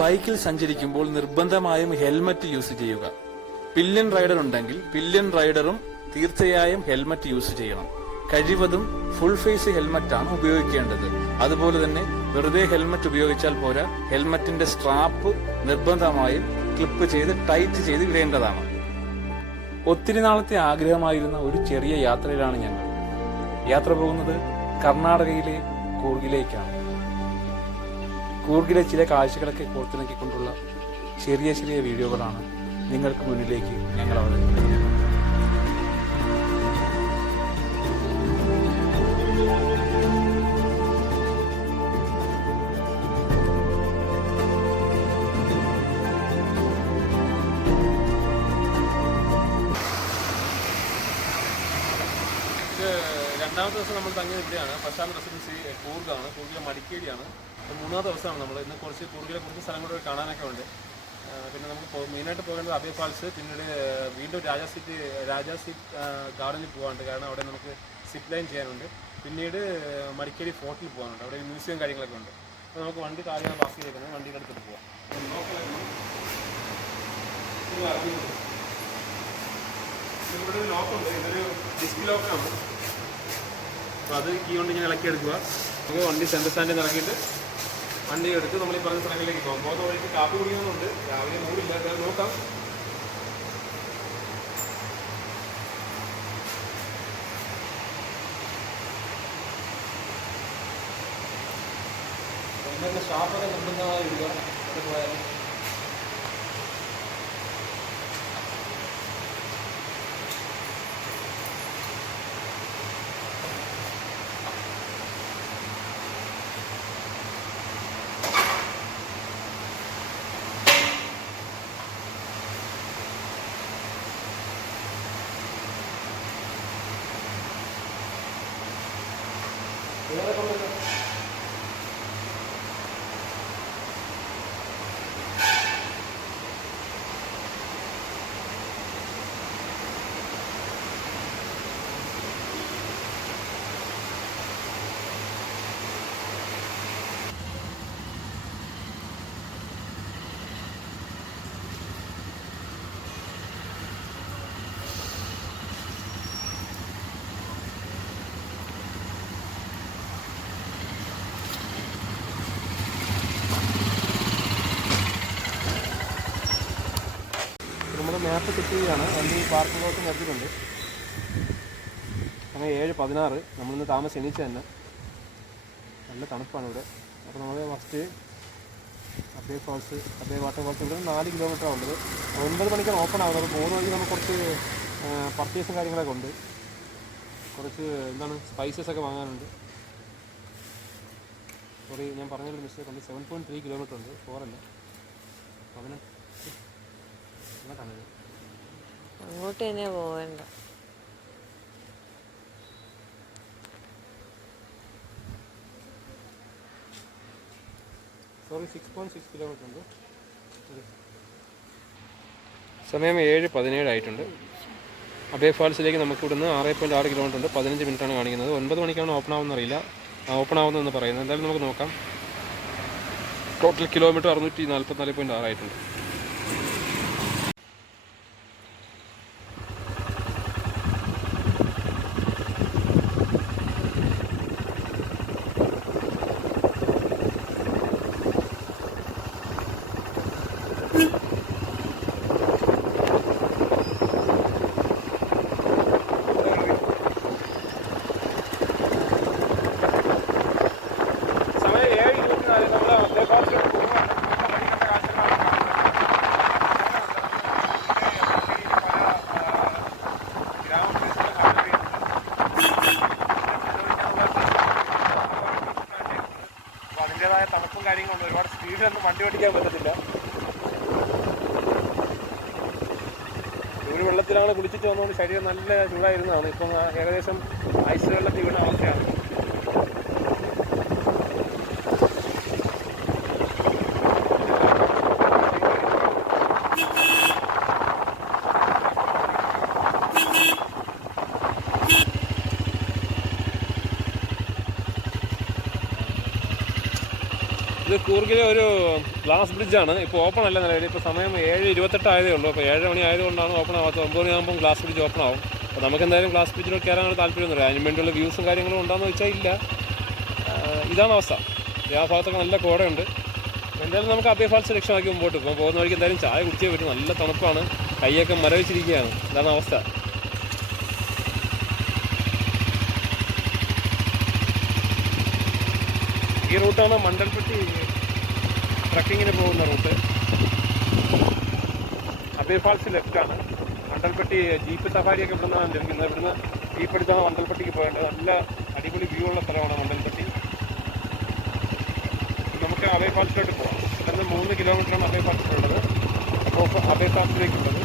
ബൈക്കിൽ സഞ്ചരിക്കുമ്പോൾ നിർബന്ധമായും ഹെൽമറ്റ് യൂസ് ചെയ്യുക. പില്യൺ റൈഡർ ഉണ്ടെങ്കിൽ പില്യൺ റൈഡറും തീർച്ചയായും ഹെൽമറ്റ് യൂസ് ചെയ്യണം. കഴിവതും ഫുൾ ഫേസ് ഹെൽമറ്റാണ് ഉപയോഗിക്കേണ്ടത്. അതുപോലെ തന്നെ വെറുതെ ഹെൽമറ്റ് ഉപയോഗിച്ചാൽ പോരാ, ഹെൽമറ്റിന്റെ സ്ട്രാപ്പ് നിർബന്ധമായും ക്ലിപ്പ് ചെയ്ത് ടൈറ്റ് ചെയ്ത് ഇടേണ്ടതാണ്. ഒത്തിരി നാളത്തെ ആഗ്രഹമായിരുന്ന ഒരു ചെറിയ യാത്രയിലാണ് ഞങ്ങൾ. യാത്ര പോകുന്നത് കർണാടകയിലെ കൂർഗിലേക്കാണ്. കൂർഗിലെ ചില കാഴ്ചകളൊക്കെ കോർത്തിണക്കിക്കൊണ്ടുള്ള ചെറിയ ചെറിയ വീഡിയോകളാണ് നിങ്ങൾക്ക് മുന്നിലേക്ക് ഞങ്ങൾ അവതരിപ്പിക്കുന്നത്. രണ്ടാമത്തെ ദിവസം നമ്മൾ തങ്ങിയത് ഇവിടെയാണ്. ഫസ്റ്റ് റെസിഡൻസി കൂർഗാണ്, കൂർഗിലെ മടിക്കേരിയാണ്. മൂന്നാമത്തെ ദിവസമാണ് നമ്മൾ. ഇന്ന് കുറച്ച് കൂർഗിലെ കുറച്ച് സ്ഥലം കൂടെ കാണാനൊക്കെ ഉണ്ട്. പിന്നെ നമുക്ക് മെയിനായിട്ട് പോകേണ്ടത് അബേ ഫാൾസ്, പിന്നീട് വീണ്ടും രാജാ സീറ്റ് ഗാർഡനിൽ പോകാനുണ്ട്, കാരണം അവിടെ നമുക്ക് സിപ്പ് ലൈൻ ചെയ്യാനുണ്ട്. പിന്നീട് മടിക്കേരി ഫോർട്ടിൽ പോകാനുണ്ട്, അവിടെ ഒരു മ്യൂസിയം കാര്യങ്ങളൊക്കെ ഉണ്ട്. അപ്പോൾ നമുക്ക് വണ്ടി കാര്യങ്ങൾ പാസ് ചെയ്തേക്കുന്നത്, വണ്ടിയുടെ അടുത്ത് പോകാം. ഇവിടെ ഒരു ലോക്കുണ്ട്, ഇതൊരു ഡിസ്ക് ലോക്കാണ്. അപ്പോൾ അത് കീ കൊണ്ട് ഞാൻ ഇളക്കി എടുക്കുക. നമുക്ക് വണ്ടി സെൻട്രൽ സ്റ്റാൻഡിൽ നിന്ന് ഇറക്കിയിട്ട് വണ്ടി എടുത്ത് നമ്മൾ ഈ പറഞ്ഞ സ്ഥലങ്ങളിലേക്ക് പോകാം. പോകുന്ന വഴിക്ക് കാപ്പി കുടിക്കുന്നുണ്ട്, രാവിലെ മൂടില്ല, നോക്കാം. എന്തെങ്കിലും ഷാപ്പൊക്കെ നിർബന്ധമായി ഇടുക, അത് പോയാലും. നമ്മൾ മാപ്പ് ചെക്ക് ചെയ്യുകയാണ്. വണ്ടി പാർക്കിംഗ് ലോട്ട് നിർത്തിയിട്ടുണ്ട്. അങ്ങനെ 7:16 നമ്മളിന്ന് താമസം എണീച്ച തന്നെ. നല്ല തണുപ്പാണ് ഇവിടെ. അപ്പോൾ നമ്മൾ ഫസ്റ്റ് അബേ ഫാൾസ്, അബേ വാട്ടർഫാൾസ് ഇവിടെ 4 കിലോമീറ്ററാണ് ഉള്ളത്. 9 മണിക്കാണ് ഓപ്പൺ ആവുന്നത്. അപ്പോൾ പോകുന്ന വഴി നമുക്ക് കുറച്ച് പർച്ചേസും കാര്യങ്ങളൊക്കെ ഉണ്ട്. കുറച്ച് സ്പൈസസ് ഒക്കെ വാങ്ങാനുണ്ട്. സോറി, ഞാൻ പറഞ്ഞൊരു മിസ്റ്റേക്ക് ഉണ്ട്. 7.3 കിലോമീറ്റർ ഉണ്ട്, 4 അല്ല. അങ്ങോട്ട് തന്നെ പോവേണ്ട. സോറി, 6.6 കിലോമീറ്റർ ഉണ്ട്. സമയം 7:17 ആയിട്ടുണ്ട്. അബേ ഫാൾസിലേക്ക് നമുക്ക് ഇവിടുന്ന് 6.6 കിലോമീറ്റർ ഉണ്ട്. 15 മിനിറ്റാണ് കാണിക്കുന്നത്. 9 മണിക്കാണ് ഓപ്പൺ ആവുമെന്നറിയില്ല. ഓപ്പൺ ആവുന്നതെന്ന് പറയുന്നത്. എന്തായാലും നമുക്ക് നോക്കാം. ടോട്ടൽ കിലോമീറ്റർ 644.6 ആയിട്ടുണ്ട്. തണുപ്പും കാര്യങ്ങളുണ്ട്. ഒരുപാട് സ്പീഡിലൊന്നും വണ്ടി ഓടിക്കാൻ പറ്റത്തില്ല. ഒരു വെള്ളത്തിലാണ് കുളിച്ചിട്ട് വന്നുകൊണ്ട് ശരീരം നല്ല ചൂടായിരുന്നതാണ്. ഇപ്പം ഏകദേശം ഐസ് വെള്ളത്തിൽ വീണ അവസ്ഥയാണ്. ഇത് കൂർഗിലെ ഒരു ഗ്ലാസ് ബ്രിഡ്ജാണ്. ഇപ്പോൾ ഓപ്പൺ അല്ല നിലവിൽ. ഇപ്പോൾ സമയം 7:28 ആയതേ ഉള്ളൂ. അപ്പോൾ 7 മണി ആയതുകൊണ്ടാണ് ഓപ്പൺ ആവാത്തത്. 9 മണിയാകുമ്പോൾ ഗ്ലാസ് ബ്രിഡ്ജ് ഓപ്പൺ ആവും. അപ്പോൾ നമുക്ക് എന്തായാലും ഗ്ലാസ് ബ്രിഡ്ജിലോട്ട് കയറാനുള്ള താല്പര്യമൊന്നുമില്ല. അതിന് വേണ്ടിയുള്ള വ്യൂസും കാര്യങ്ങളും ഉണ്ടോയെന്ന് വെച്ചാൽ ഇല്ല. ഇതാണ് അവസ്ഥ. ആ ഭാഗത്തൊക്കെ നല്ല കോടയുണ്ട്. എന്തായാലും നമുക്ക് അബേ ഫാൾസ് ലക്ഷ്യമാക്കി മുമ്പോട്ട് പോകും. പോകുന്ന വഴിക്ക് എന്തായാലും ചായ കുടിച്ചേ പറ്റും. നല്ല തണുപ്പാണ്, കൈയൊക്കെ മരവിച്ചിരിക്കുകയാണ്. ഇതാണ് അവസ്ഥ. ഈ റൂട്ടാണ് മണ്ടൽപ്പെട്ടി ട്രക്കിങ്ങിന് പോകുന്ന റൂട്ട്. അബേ ഫാൾസ് ലെഫ്റ്റാണ്. മണ്ടൽപ്പെട്ടി ജീപ്പ് സഫാരിയൊക്കെ ഇവിടുന്നാണ് ലഭിക്കുന്നത്. ഇവിടുന്ന് ജീപ്പ് എടുത്താണ് മണ്ടൽപ്പെട്ടിക്ക് പോകേണ്ടത്. നല്ല അടിപൊളി വ്യൂ ഉള്ള സ്ഥലമാണ് മണ്ടൽപ്പെട്ടി. നമുക്ക് അബേ ഫാൾസിലോട്ട് പോകാം. ഇവിടുന്ന് 3 കിലോമീറ്ററാണ് അബേ ഫാൾസിലുള്ളത്. അപ്പോൾ അബേ ഫാൾസിലേക്കുള്ളത്.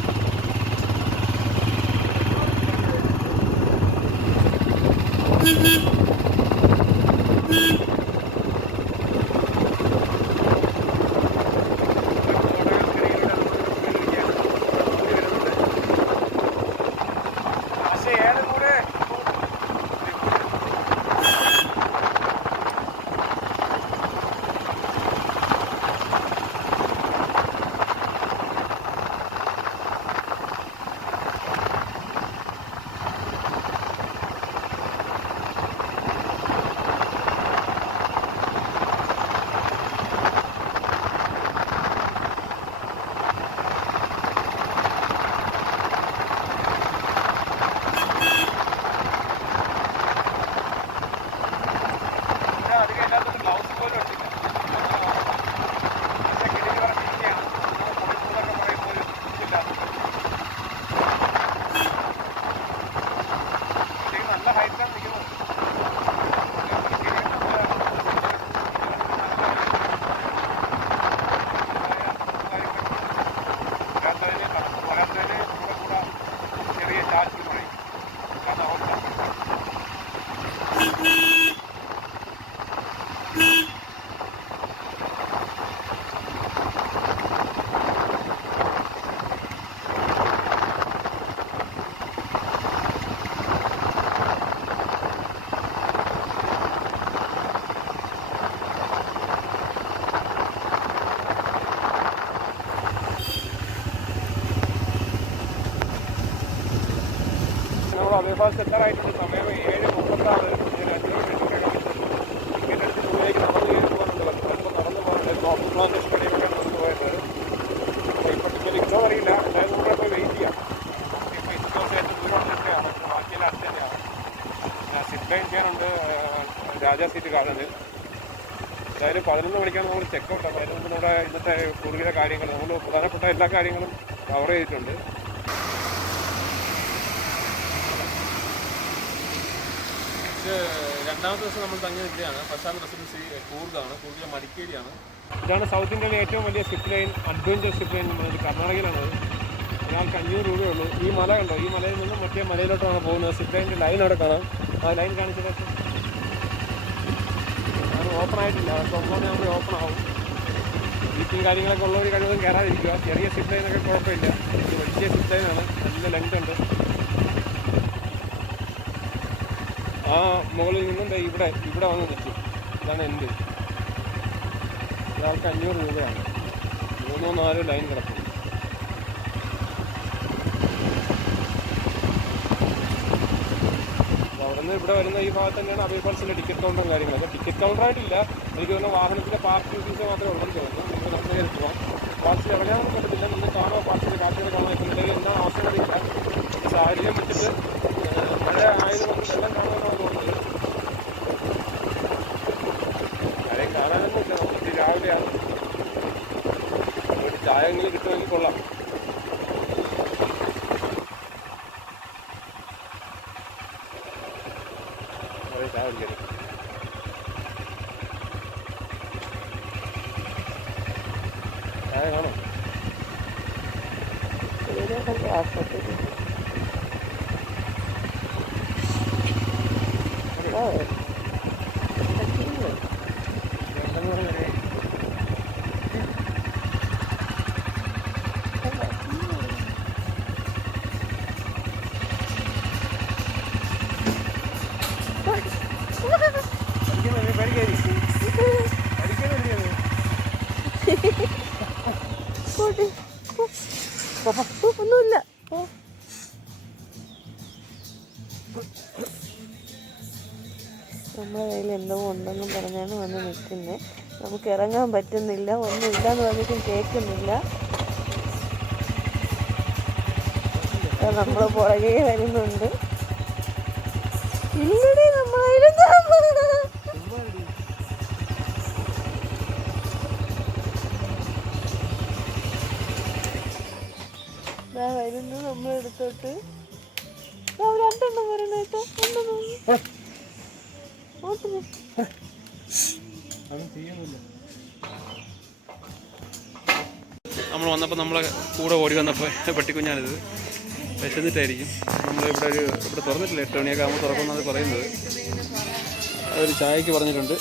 അബേ ഫാൾസ് എത്താറായിട്ടുണ്ട്. സമയം 7:36. ടിക്കറ്റ് എടുത്ത് മുന്നിലേക്ക് നടന്നു കയറി പോകാനുണ്ട്. ചിലപ്പോൾ നടന്നു പോകാനുണ്ട്. ഓപ്പൺ വഴിയൊക്കെ നടന്നു പോയത്. അപ്പോൾ ഇപ്പോൾ ഇഗ്നോർ അറിയില്ല. എന്തായാലും കൂടെ പോയി വെയിറ്റ് ചെയ്യാം. ഇപ്പോൾ ഇഗ്നോർ ഏറ്റവും ദൂരമുള്ളൊക്കെയാണ്. ബാക്കിയെല്ലാം അടുത്ത് തന്നെയാണ്. പിന്നെ സിപ്പ് ലൈൻ ചെയ്യാനുണ്ട് രാജാ സീറ്റ് ഗാർഡനിൽ. എന്തായാലും 11 മണിക്കാണ് നമ്മൾ ചെക്കൗട്ട്. അപ്പോൾ അതിന് മുമ്പ് നമ്മുടെ ഇന്നത്തെ കൂടുതലെ കാര്യങ്ങൾ, നമ്മൾ പ്രധാനപ്പെട്ട എല്ലാ കാര്യങ്ങളും കവർ ചെയ്തിട്ടുണ്ട്. ഇത് രണ്ടാമത്തെ ദിവസം നമ്മൾ തങ്ങിയ ജില്ലയാണ്. പ്രശാന്ത് റെസിഡൻസി കൂർഗാണ്. കൂർഗിലെ മടിക്കേരിയാണ്. ഇതാണ് സൗത്ത് ഇന്ത്യയിലെ ഏറ്റവും വലിയ zip line, adventure zip line എന്ന് പറയുന്നത്. കർണാടകയിലാണത്. ഒരാൾക്ക് 500 രൂപയുള്ളൂ. ഈ മല ഉണ്ടോ? ഈ മലയിൽ നിന്നും മറ്റേ മലയിലോട്ടാണ് പോകുന്നത്. സിപ്പ് ലൈനിൻ്റെ ലൈൻ അവിടെ കാണാം. ആ ലൈൻ കാണിച്ചത് അത് ഓപ്പൺ ആയിട്ടില്ല. അപ്പോൾ 9 ആകുമ്പോൾ ഓപ്പൺ ആവും. ബീച്ചും കാര്യങ്ങളൊക്കെ ഉള്ളവർ കഴിവതും കയറാതിരിക്കുക. ചെറിയ സിപ്പ് ലൈനൊക്കെ കുഴപ്പമില്ല. ഇത് വലിയ സിപ്പ് ലൈനാണ്. നല്ല ലെങ്ത് ഉണ്ട്. ആ മുകളിൽ നിന്നും ഇവിടെ വന്ന് നിൽക്കും. ഇതാണ് എൻ്റെ. ഒരാൾക്ക് 500 രൂപയാണ്. 3-4 ലൈൻ കിടക്കും. അപ്പോൾ അവിടെ നിന്ന് ഇവിടെ വരുന്ന ഈ ഭാഗത്ത് തന്നെയാണ് അബേ ഫാൾസിൻ്റെ ടിക്കറ്റ് കൗണ്ടറും കാര്യങ്ങളൊക്കെ. ടിക്കറ്റ് കൗണ്ടറായിട്ടില്ല. എനിക്ക് തോന്നുന്നു വാഹനത്തിൻ്റെ പാർക്കിംഗ് ഫീസ് മാത്രമേ ഉള്ളൂ തോന്നുന്നു. നമുക്ക് നടന്നു കയറി പോകാം. ഫാൾസിൽ ഇറങ്ങാനൊന്നും പറ്റത്തില്ല. നിന്ന് കാണുക, ഫാൾസിൻ്റെ കാറ്റുകൾ കാണാൻ. ഇപ്പോൾ നിലവിൽ എന്താണ് അവസ്ഥകളില്ല. ഈ സാഹചര്യം വെച്ചിട്ട് മഴ ആയതുകൊണ്ട് വെള്ളം കാണാനാണ് തോന്നുന്നത്. ആരെയും കാണാനൊന്നുമില്ല. നമുക്ക് രാവിലെയാണ്. ഒരു ചായ എങ്കിലും കിട്ടുമെങ്കിൽ കൊള്ളാം. ചായ കുടിക്കരുത്. ചായ കാണോ? പഠിക്കുന്നില്ലേ? ഒന്നുമില്ല. നമ്മുടെ കയ്യിൽ എന്തോ ഉണ്ടെന്നും പറഞ്ഞാണ് വന്ന് നിൽക്കുന്നത്. നമുക്ക് ഇറങ്ങാൻ പറ്റുന്നില്ല, ഒന്നുമില്ലെന്ന് പറഞ്ഞിട്ടും കേൾക്കുന്നില്ല. നമ്മൾ പുറകെ വരുന്നുണ്ട്. ഇല്ലടി നമ്മളായിരുന്നു വരുന്നു നമ്മളെടുത്തോട്ട്. രണ്ടെണ്ണം വരണം കേട്ടോ. നമ്മൾ വന്നപ്പോൾ നമ്മളെ കൂടെ ഓടി വന്നപ്പോൾ പട്ടിക്കുഞ്ഞാണിത്. വിശന്നിട്ടായിരിക്കും. നമ്മളിവിടെ ഇവിടെ തുറന്നിട്ടില്ല, 8 മണിയൊക്കെ ആകുമ്പോൾ തുറക്കുമെന്നാണ് പറയുന്നത്. അതൊരു ചായക്ക് പറഞ്ഞിട്ടുണ്ട്.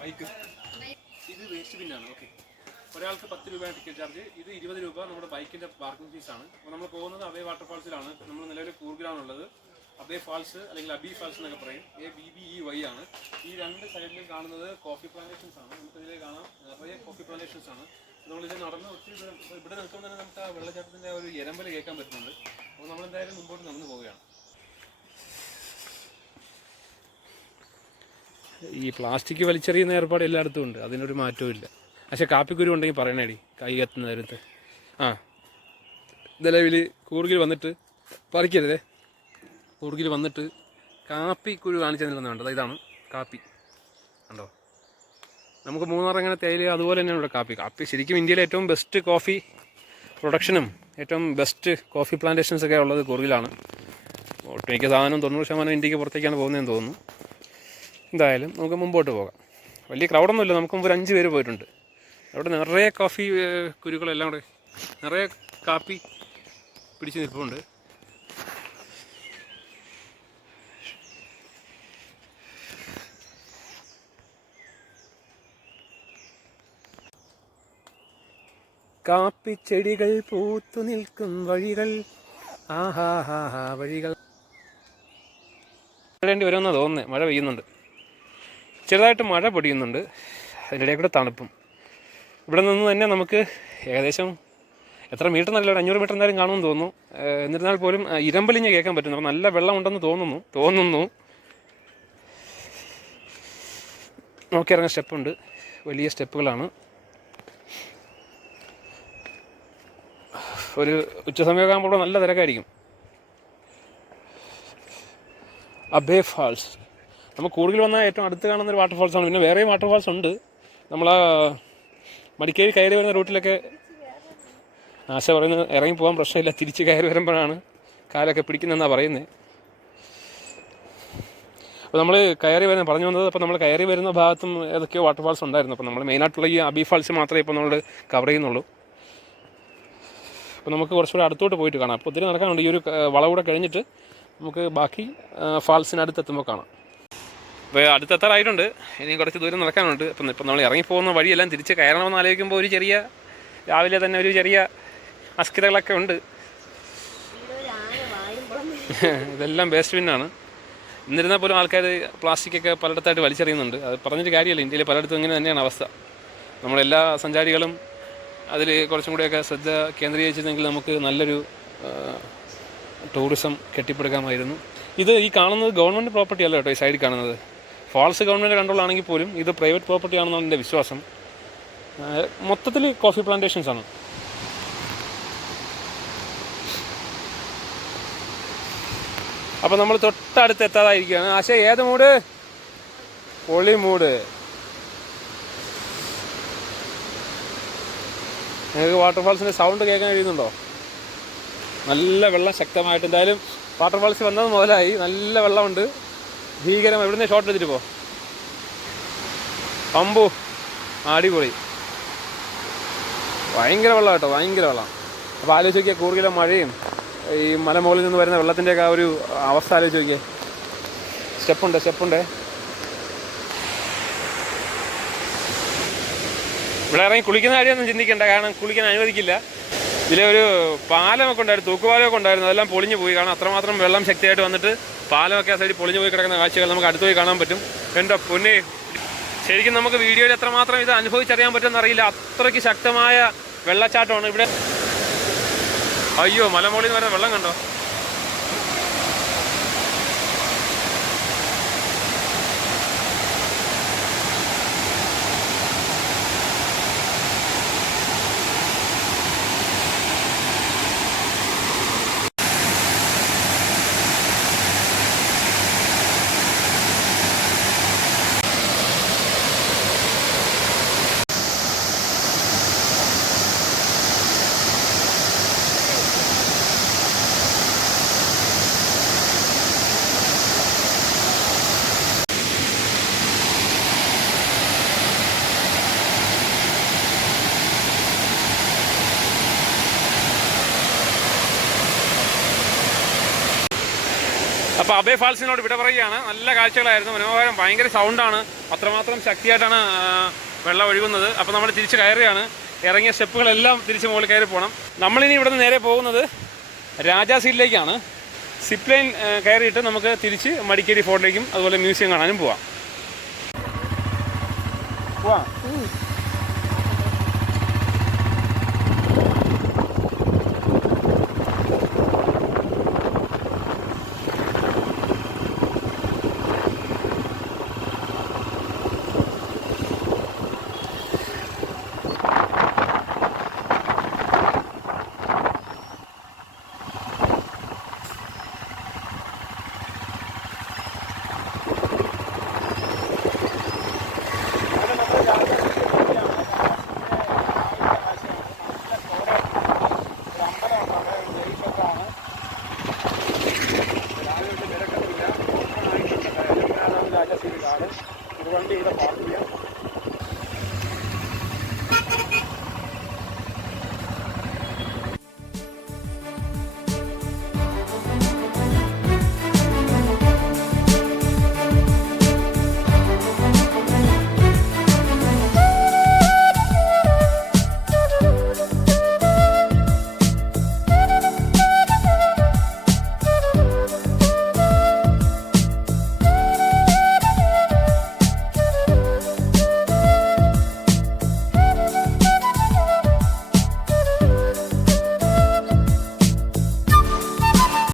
ബൈക്ക് ഇത് വേസ്റ്റ് ബിന്നാണ്. ഓക്കെ, ഒരാൾക്ക് 10 രൂപയാണ് ടിക്കറ്റ് ചാർജ്. ഇത് 20 രൂപ നമ്മുടെ ബൈക്കിൻ്റെ പാർക്കിംഗ് ഫീസാണ്. അപ്പോൾ നമ്മൾ പോകുന്നത് അബേ വാട്ടർഫാൾസിലാണ്. നമ്മൾ നിലവിൽ കൂർഗിലാണുള്ളത്. അബേ ഫാൾസ് അല്ലെങ്കിൽ അബി ഫാൾസ് എന്നൊക്കെ പറയും. ABBEY ആണ്. ഈ രണ്ട് സൈഡിലും കാണുന്നത് കോഫി പ്ലാന്റേഷൻസ് ആണ്. നമുക്കിതിൽ കാണാം നിറയെ കോഫി പ്ലാന്റേഷൻസ് ആണ്. നമ്മളിത് നടന്ന് ഒത്തിരി ദൂരം ഇവിടെ നിൽക്കുമ്പോൾ തന്നെ നമുക്ക് ആ വെള്ളച്ചാട്ടത്തിൻ്റെ ഒരു എരമ്പൽ കേൾക്കാൻ പറ്റുന്നുണ്ട്. അപ്പോൾ നമ്മളെന്തായാലും മുമ്പോട്ട് നടന്നു പോവുകയാണ്. ഈ പ്ലാസ്റ്റിക് വലിച്ചെറിയുന്ന ഏർപ്പാട് എല്ലായിടത്തും ഉണ്ട്, അതിനൊരു മാറ്റവും ഇല്ല. പക്ഷേ കാപ്പിക്കുരു ഉണ്ടെങ്കിൽ പറയണേടി, കൈ എത്തുന്ന നേരത്ത്. നിലവിൽ കൂർഗിൽ വന്നിട്ട് പറിക്കരുതേ. കൂർഗിൽ വന്നിട്ട് കാപ്പിക്കുരു കാണിച്ചു തന്നിരുന്നുണ്ട്. ഇതാണ് കാപ്പി, കണ്ടോ? നമുക്ക് മൂന്നാർ എങ്ങനെ തേയില അതുപോലെ തന്നെയാണ് ഇവിടെ കാപ്പി. ശരിക്കും ഇന്ത്യയിലെ ഏറ്റവും ബെസ്റ്റ് കോഫി പ്രൊഡക്ഷനും ഏറ്റവും ബെസ്റ്റ് കോഫി പ്ലാന്റേഷൻസൊക്കെ ഉള്ളത് കൂർഗിലാണ്. ഒട്ടുമിക്ക സാധനം 90% ഇന്ത്യക്ക് പുറത്തേക്കാണ് പോകുന്നതെന്ന് തോന്നുന്നു. എന്തായാലും നമുക്ക് മുമ്പോട്ട് പോകാം. വലിയ ക്രൗഡൊന്നുമില്ല. നമുക്ക് മുമ്പ് 5 പേര് പോയിട്ടുണ്ട്. അവിടെ നിറയെ കോഫി കുരുക്കളെല്ലാം കൂടെ നിറയെ കാപ്പി പിടിച്ച് നിൽപ്പുണ്ട്. കാപ്പിച്ചെടികൾ പൂത്തു നിൽക്കും വഴികൾ, വഴികൾ വേണ്ടി വരുമെന്നാണ് തോന്നുന്നത്. മഴ പെയ്യുന്നുണ്ട്, ചെറുതായിട്ട് മഴ പൊടിയുന്നുണ്ട്, അതിനിടയിൽ കൂടെ തണുപ്പും. ഇവിടെ നിന്ന് തന്നെ നമുക്ക് ഏകദേശം എത്ര മീറ്റർ നല്ല 500 മീറ്റർ എന്തായാലും കാണുമെന്ന് തോന്നുന്നു. എന്നിരുന്നാൽ പോലും ഇരമ്പലിഞ്ഞ് കേൾക്കാൻ പറ്റുന്നു. അപ്പോൾ നല്ല വെള്ളം ഉണ്ടെന്ന് തോന്നുന്നു. നോക്കിയിറങ്ങുന്ന സ്റ്റെപ്പുണ്ട്, വലിയ സ്റ്റെപ്പുകളാണ്. ഒരു ഉച്ചസമയമൊക്കെ ആകുമ്പോൾ നല്ല തിരക്കായിരിക്കും. അബേ ഫാൾസ് നമ്മൾ കൂടുതൽ വന്നാൽ ഏറ്റവും അടുത്ത് കാണുന്നൊരു വാട്ടർഫാൾസാണ്. പിന്നെ വേറെയും വാട്ടർഫാൾസ് ഉണ്ട്. നമ്മൾ മടിക്കേരി കയറി വരുന്ന റൂട്ടിലൊക്കെ ആശ പറയുന്നത് ഇറങ്ങി പോകാൻ പ്രശ്നമില്ല, തിരിച്ച് കയറി വരുമ്പോഴാണ് കാലൊക്കെ പിടിക്കുന്നതെന്നാണ് പറയുന്നത്. അപ്പോൾ നമ്മൾ പറഞ്ഞു വന്നത്, അപ്പോൾ നമ്മൾ കയറി വരുന്ന ഭാഗത്തും ഏതൊക്കെയോ വാട്ടർഫാൾസ് ഉണ്ടായിരുന്നു. അപ്പോൾ നമ്മൾ മെയിനായിട്ടുള്ള ഈ അബി ഫാൾസ് മാത്രമേ ഇപ്പോൾ നമ്മൾ കവർ ചെയ്യുന്നുള്ളൂ. അപ്പോൾ നമുക്ക് കുറച്ചുകൂടെ അടുത്തോട്ട് പോയിട്ട് കാണാം. അപ്പോൾ ഒത്തിരി നടക്കാനുണ്ട്. ഈ ഒരു വളകൂടെ കഴിഞ്ഞിട്ട് നമുക്ക് ബാക്കി ഫാൾസിനടുത്തെത്തുമ്പോൾ കാണാം. അപ്പോൾ അടുത്തെത്താറായിട്ടുണ്ട്, ഇനി കുറച്ച് ദൂരം നടക്കാനുണ്ട്. ഇപ്പം നമ്മൾ ഇറങ്ങിപ്പോകുന്ന വഴിയെല്ലാം തിരിച്ച് കയറണമെന്ന് ആലോചിക്കുമ്പോൾ ഒരു ചെറിയ രാവിലെ തന്നെ ഒരു ചെറിയ അസ്കിതകളൊക്കെ ഉണ്ട്. ഇതെല്ലാം വേസ്റ്റ് ബിന്നാണ്. എന്നിരുന്നാൽ പോലും ആൾക്കാർ പ്ലാസ്റ്റിക്കൊക്കെ പലയിടത്തായിട്ട് വലിച്ചെറിയുന്നുണ്ട്. അത് പറഞ്ഞിട്ട് കാര്യമല്ല, ഇന്ത്യയിൽ പലയിടത്തും ഇങ്ങനെ തന്നെയാണ് അവസ്ഥ. നമ്മളെല്ലാ സഞ്ചാരികളും അതിൽ കുറച്ചും കൂടെയൊക്കെ ശ്രദ്ധ കേന്ദ്രീകരിച്ചിരുന്നെങ്കിൽ നമുക്ക് നല്ലൊരു ടൂറിസം കെട്ടിപ്പടുക്കാമായിരുന്നു. ഇത് ഈ കാണുന്നത് ഗവൺമെൻറ് പ്രോപ്പർട്ടി അല്ല കേട്ടോ. ഈ സൈഡിൽ കാണുന്നത് ഫാൾസ് ഗവൺമെൻറ് കൺട്രോളാണെങ്കിൽ പോലും ഇത് പ്രൈവറ്റ് പ്രോപ്പർട്ടി ആണെന്നാണ് എൻ്റെ വിശ്വാസം. മൊത്തത്തിൽ കോഫി പ്ലാന്റേഷൻസ് ആണ്. അപ്പോൾ നമ്മൾ തൊട്ടടുത്ത് എത്താതായിരിക്കുകയാണ്. ആശയ ഏത് മൂട്? പൊളി മൂട്. നിങ്ങൾക്ക് വാട്ടർഫാൾസിൻ്റെ സൗണ്ട് കേൾക്കാൻ കഴിയുന്നുണ്ടോ? നല്ല വെള്ളം ശക്തമായിട്ട്. എന്തായാലും വാട്ടർഫാൾസ് വന്നത് മുതലായി നല്ല വെള്ളമുണ്ട്. ഭീകരം. എവിടുന്ന് ഷോട്ട് എടുത്തിട്ട് പോ. അമ്പോ അടിപൊളി. ഭയങ്കര വെള്ളം കേട്ടോ, ഭയങ്കര വെള്ളം. അപ്പോൾ ആലോചിച്ച് നോക്കിയാൽ കൂർഗിലെ മഴയും ഈ മലമുകളിൽ നിന്ന് വരുന്ന വെള്ളത്തിൻ്റെയൊക്കെ ആ ഒരു അവസ്ഥ ആലോചിച്ച് നോക്കിയേ. സ്റ്റെപ്പുണ്ട്. ഇവിടെ ഇറങ്ങി കുളിക്കുന്ന കാര്യമൊന്നും ചിന്തിക്കണ്ട, കാരണം കുളിക്കാൻ അനുവദിക്കില്ല. ഇതിലൊരു പാലമൊക്കെ ഉണ്ടായിരുന്നു, തൂക്കുപാലമൊക്കെ ഉണ്ടായിരുന്നു, അതെല്ലാം പൊളിഞ്ഞു പോയി. കാരണം അത്രമാത്രം വെള്ളം ശക്തിയായിട്ട് വന്നിട്ട് പാലമൊക്കെ ആ സൈഡിൽ പൊളിഞ്ഞു പോയി കിടക്കുന്ന കാഴ്ചകൾ നമുക്ക് അടുത്ത് പോയി കാണാൻ പറ്റും. എൻ്റെ പൊന്നെ, ശരിക്കും നമുക്ക് വീഡിയോയിൽ എത്രമാത്രം ഇത് അനുഭവിച്ചറിയാൻ പറ്റുമെന്ന് അറിയില്ല. അത്രയ്ക്ക് ശക്തമായ വെള്ളച്ചാട്ടമാണ് ഇവിടെ. അയ്യോ, മലമുകളിൽ നിന്ന് വരുന്ന വെള്ളം കണ്ടോ. അപ്പോൾ അബേ ഫാൾസിനോട് വിട പറയുകയാണ്. നല്ല കാഴ്ചകളായിരുന്നു, മനോഹരം. ഭയങ്കര സൗണ്ടാണ്, അത്രമാത്രം ശക്തിയായിട്ടാണ് വെള്ളം ഒഴുകുന്നത്. അപ്പോൾ നമ്മൾ തിരിച്ച് കയറുകയാണ്. ഇറങ്ങിയ സ്റ്റെപ്പുകളെല്ലാം തിരിച്ച് മുകളിൽ കയറി പോകണം. നമ്മളിനി ഇവിടെ നിന്ന് നേരെ പോകുന്നത് രാജാസീലിലേക്കാണ്. സിപ്പ് ലൈൻ കയറിയിട്ട് നമുക്ക് തിരിച്ച് മടിക്കേരി ഫോർട്ടിലേക്കും അതുപോലെ മ്യൂസിയം കാണാനും പോവാം. വണ്ടി ഇവിടെ പാർക്ക് ചെയ്യാം.